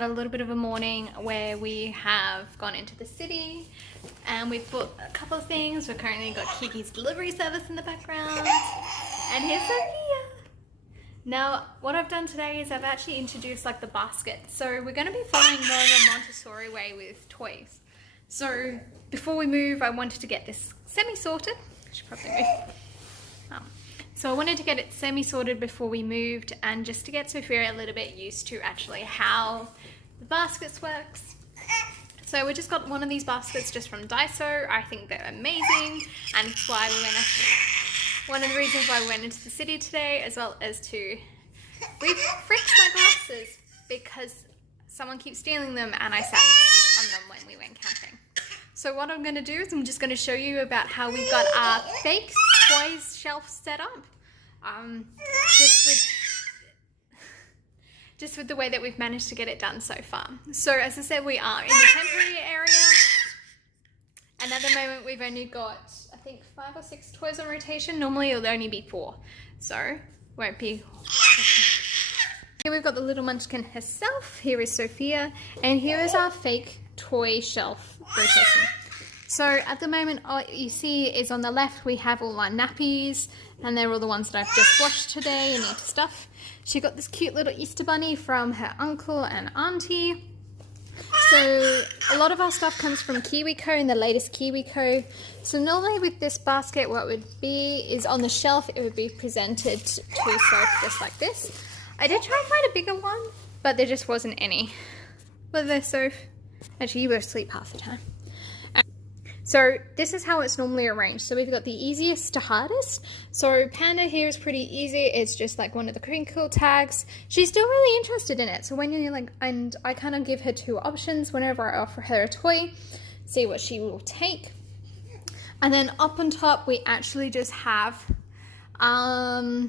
had a little bit of a morning where we have gone into the city and we've bought a couple of things. We've currently got Kiki's delivery service in the background. And here's Sophia. Now, what I've done today is I've actually introduced like the basket. So we're going to be following more of a Montessori way with toys. So before we move, I wanted to get this semi-sorted. I should probably move. So I wanted to get it semi-sorted before we moved, and just to get Sophia a little bit used to actually how the baskets works. So we just got one of these baskets just from Daiso. I think they're amazing, and it's why we went. One of the reasons why we went into the city today, as well as to refresh my glasses because someone keeps stealing them, and I sat on them when we went camping. So what I'm going to do is I'm just going to show you about how we've got our fake toys shelf set up. Just with the way that we've managed to get it done so far. So as I said, we are in the temporary area, and at the moment we've only got, I think, 5 or 6 toys on rotation. Normally it'll only be 4, so won't be. Here we've got the little munchkin herself. Here is Sophia, and here is our fake toy shelf rotation. So at the moment, what you see is on the left we have all our nappies, and they're all the ones that I've just washed today and need to stuff. She got this cute little Easter bunny from her uncle and auntie. So a lot of our stuff comes from KiwiCo and the latest KiwiCo. So normally with this basket, what would be is on the shelf, it would be presented to Soph just like this. I did try and find a bigger one, but there just wasn't any. But there, Soph. Actually, you were asleep half the time. So this is how it's normally arranged. So we've got the easiest to hardest. So Panda here is pretty easy. It's just like one of the crinkle tags. She's still really interested in it. So when you're like, and I kind of give her 2 options whenever I offer her a toy, see what she will take. And then up on top, we actually just have our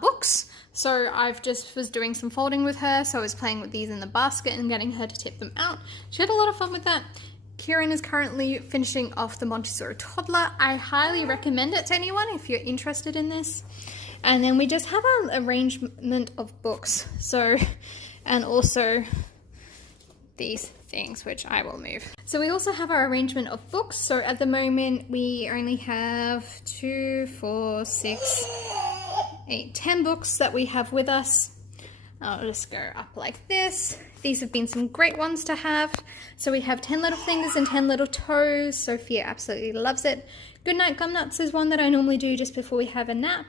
books. So I've just was doing some folding with her. So I was playing with these in the basket and getting her to tip them out. She had a lot of fun with that. Kieran is currently finishing off the Montessori Toddler. I highly recommend it to anyone if you're interested in this. And then we just have an arrangement of books. So, and also these things, which I will move. So we also have our arrangement of books. So at the moment, we only have 2, 4, 6, 8, 10 books that we have with us. I'll just go up like this. These have been some great ones to have. So we have 10 little fingers and 10 little toes. Sophia absolutely loves it. Goodnight Gum Nuts is one that I normally do just before we have a nap.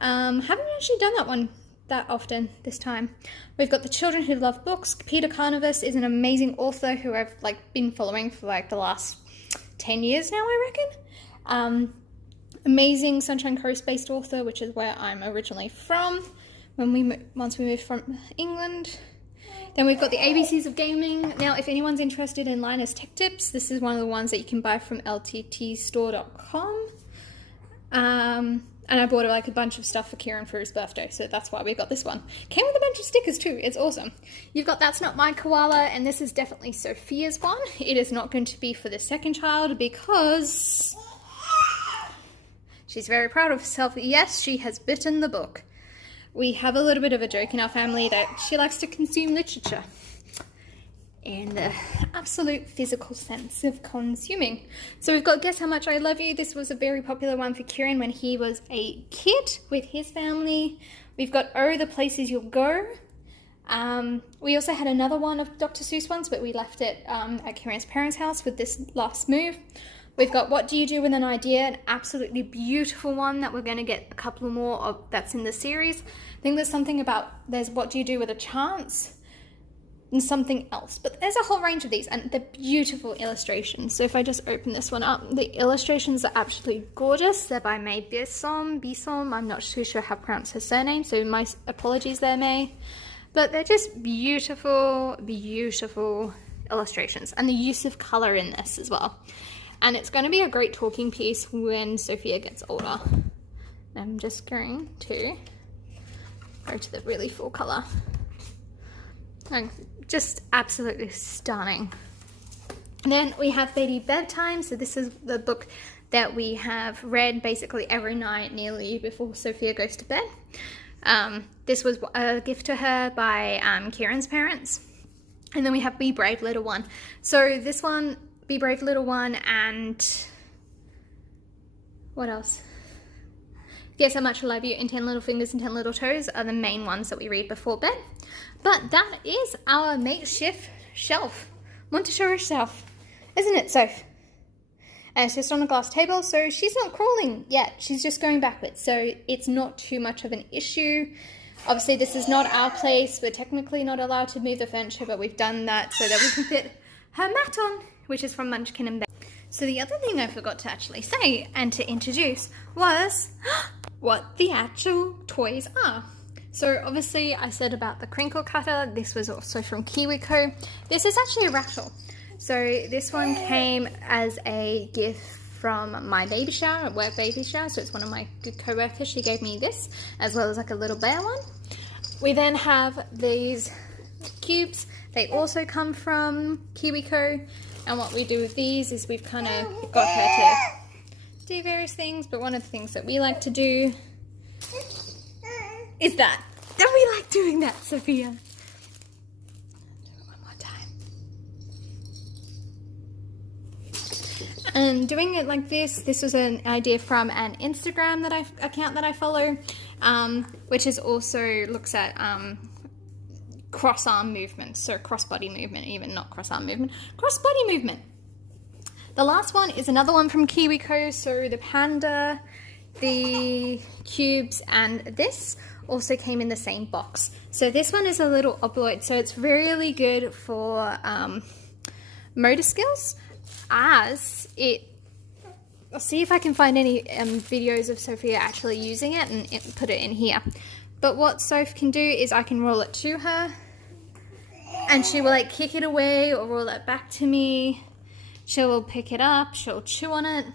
Haven't actually done that one that often this time. We've got The Children Who Love Books. Peter Carnivus is an amazing author who I've been following for the last 10 years now, I reckon. Amazing Sunshine Coast based author, which is where I'm originally from. Once we moved from England. Then we've got the ABCs of Gaming. Now, if anyone's interested in Linus Tech Tips, this is one of the ones that you can buy from lttstore.com. And I bought a bunch of stuff for Kieran for his birthday, so that's why we got this one. Came with a bunch of stickers too. It's awesome. You've got That's Not My Koala, and this is definitely Sophia's one. It is not going to be for the second child because she's very proud of herself. Yes, she has bitten the book. We have a little bit of a joke in our family that she likes to consume literature in the absolute physical sense of consuming. So we've got Guess How Much I Love You. This was a very popular one for Kieran when he was a kid with his family. We've got Oh, the Places You'll Go. We also had another one of Dr. Seuss ones, but we left it at Kieran's parents' house with this last move. We've got What Do You Do With an Idea, an absolutely beautiful one that we're going to get a couple more of that's in the series. I think there's something about, there's What Do You Do With a Chance and something else. But there's a whole range of these, and they're beautiful illustrations. So if I just open this one up, the illustrations are absolutely gorgeous. They're by May Bisom. I'm not too sure how to pronounce her surname, so my apologies there, May. But they're just beautiful, beautiful illustrations. And the use of colour in this as well. And it's going to be a great talking piece when Sophia gets older. I'm just going to go to the really full colour. Just absolutely stunning. And then we have Baby Bedtime. So this is the book that we have read basically every night nearly before Sophia goes to bed. This was a gift to her by Kieran's parents. And then we have Be Brave Little One. So this one, Be Brave Little One, and what else? Guess How Much I Love You and 10 Little Fingers and 10 Little Toes are the main ones that we read before bed. But that is our makeshift shelf, Montessori shelf, isn't it, Soph? And it's just on a glass table, so she's not crawling yet. She's just going backwards, so it's not too much of an issue. Obviously, this is not our place. We're technically not allowed to move the furniture, but we've done that so that we can fit her mat on, which is from Munchkin and Bear. So the other thing I forgot to actually say and to introduce was what the actual toys are. So obviously I said about the crinkle cutter. This was also from KiwiCo. This is actually a rattle. So this one came as a gift from my baby shower, work baby shower. So it's one of my good co-workers. She gave me this as well as like a little bear one. We then have these cubes. They also come from KiwiCo. And what we do with these is we've kind of got her to do various things. But one of the things that we like to do is that. Don't we like doing that, Sophia? Do it one more time. And doing it like this was an idea from an Instagram account that I follow, which is also looks at cross arm movement, so cross body movement, even not cross arm movement, cross body movement. The last one is another one from KiwiCo, so the panda, the cubes, and this also came in the same box. So this one is a little obloid, so it's really good for motor skills, as it, I'll see if I can find any videos of Sophia actually using it and put it in here. But what Soph can do is I can roll it to her and she will like kick it away or roll it back to me. She will pick it up, she'll chew on it.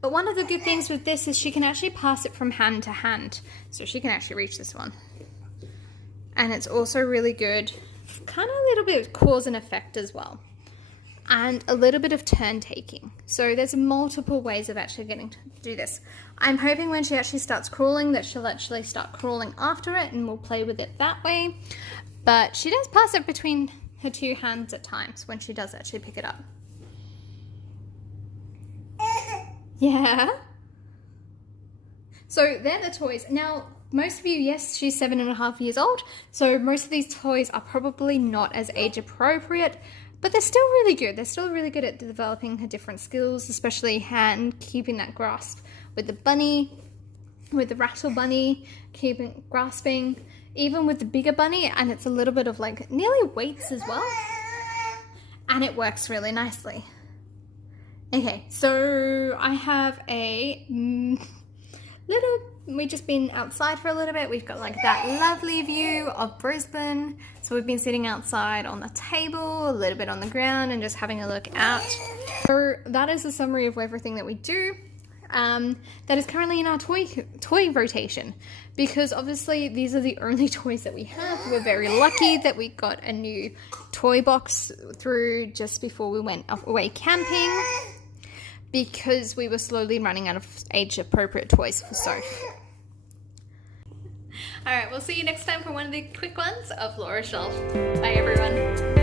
But one of the good things with this is she can actually pass it from hand to hand. So she can actually reach this one. And it's also really good, kind of a little bit of cause and effect as well. And a little bit of turn taking. So there's multiple ways of actually getting to do this. I'm hoping when she actually starts crawling that she'll actually start crawling after it and we'll play with it that way. But she does pass it between her two hands at times when she does actually pick it up. Yeah. So they're the toys. Now, most of you, yes, she's 7.5 years old. So most of these toys are probably not as age appropriate. But they're still really good. They're still really good at developing her different skills, especially hand, keeping that grasp with the bunny, with the rattle bunny, keeping grasping, even with the bigger bunny, and it's a little bit of like nearly weights as well. And it works really nicely. Okay, so I have a we've just been outside for a little bit. We've got like that lovely view of Brisbane. So we've been sitting outside on the table, a little bit on the ground and just having a look out. So that is a summary of everything that we do. That is currently in our toy rotation, because obviously these are the only toys that we have. We're very lucky that we got a new toy box through just before we went away camping, because we were slowly running out of age-appropriate toys for Soph. Alright, we'll see you next time for one of the quick ones of Laura's Shelf. Bye everyone.